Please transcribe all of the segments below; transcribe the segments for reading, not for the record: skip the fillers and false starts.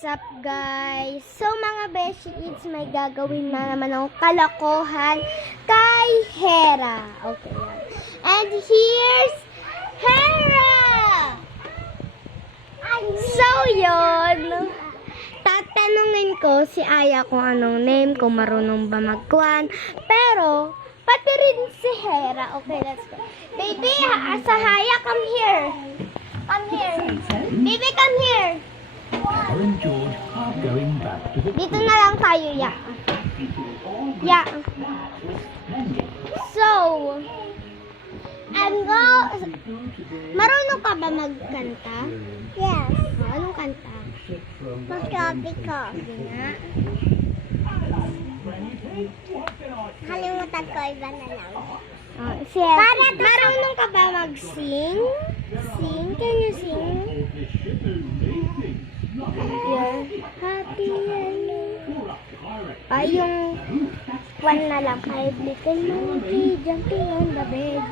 What's up guys? So mga beshi kids, may gagawin na naman akong kalokohan kay Hera. Okay yan. And here's Hera! So yun, tatanungin ko si Aya kung anong name, kung marunong ba magkuhan. Pero, pati rin si Hera. Okay, let's go. Baby, Sahaya, come here. Come here. Baby, come here. And George are going back to the Dito na lang tayo, ya. Ya. So, marunong ka ba magkanta? Yes. Anong kanta? Magkabi ko. Sige nga. Kalimutan ko, iba na lang. Marunong ka ba mag-sing? Sing? Can you sing? Yeah. Happy yung one na lang. Five little monkey jumping on the bed.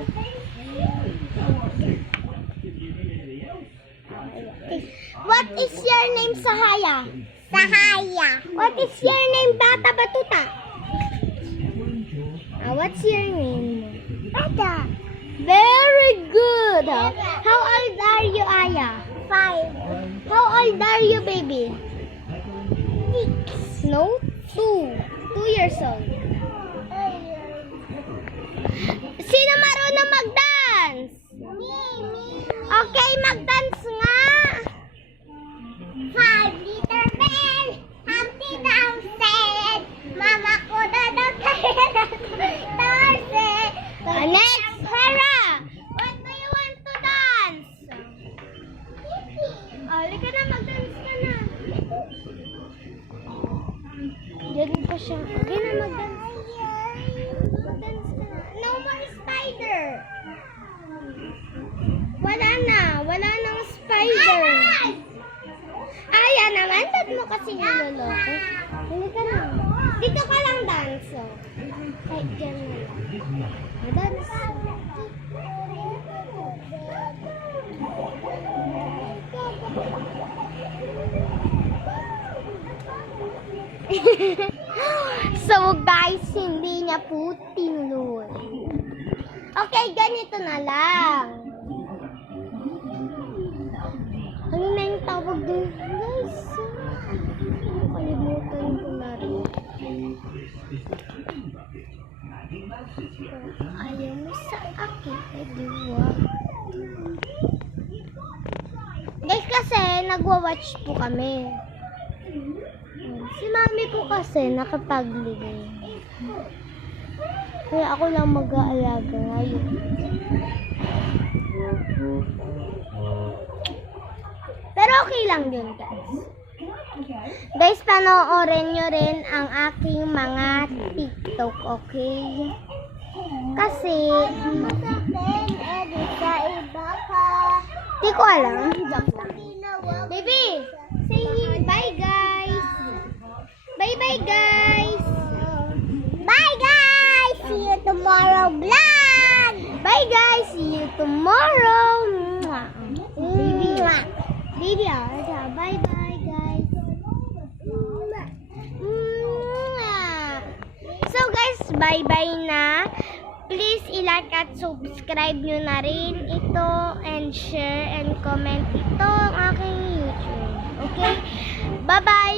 What is your name, Sahaya? Sahaya. What is your name, Bata Batuta? What's your name? Bata. Very good. How old are you, Aya? 5. How old are you, baby? 6. No? 2. 2 years old. Sino marunong mag-dance? Okay, mag-dance nga. 5 liter bell. Humpty Dumpty. Mama ko daw kaya Tarse. Next, Hera. What do you want to dance? Halika na, mag-dance ka na. Diyan pa siya. Okay na, mag-dance. Mag-dance ka na. No more spider. Wala na. Wala nang spider. Aya naman, ba't mo kasi niloloko? Halika na. Dito ka lang dance. Oh. Ay, dyan na lang. Dance. So guys, hindi niya po tinuloy. Okay, ganito na lang. Ano na yung tawag doon? Guys, kalimutan ko na rin. Ayaw mo sa akin, diwa. Guys, kasi nagwa-watch po kami. Si mami ko kasi nakapagligay. Kaya ako lang mag-aalaga ngayon. Pero okay lang yun, guys. Guys, panoorin nyo rin ang aking mga TikTok, okay? Kasi, di ko alam. Baby, say bye, guys. Bye-bye, guys. Bye guys. See you tomorrow vlog. Bye, guys. See you tomorrow. Baby. Baby, bye-bye, guys. So, guys, bye-bye na. Please, i-like at subscribe nyo na rin ito and share and comment ito ang aking YouTube. Okay? Bye-bye!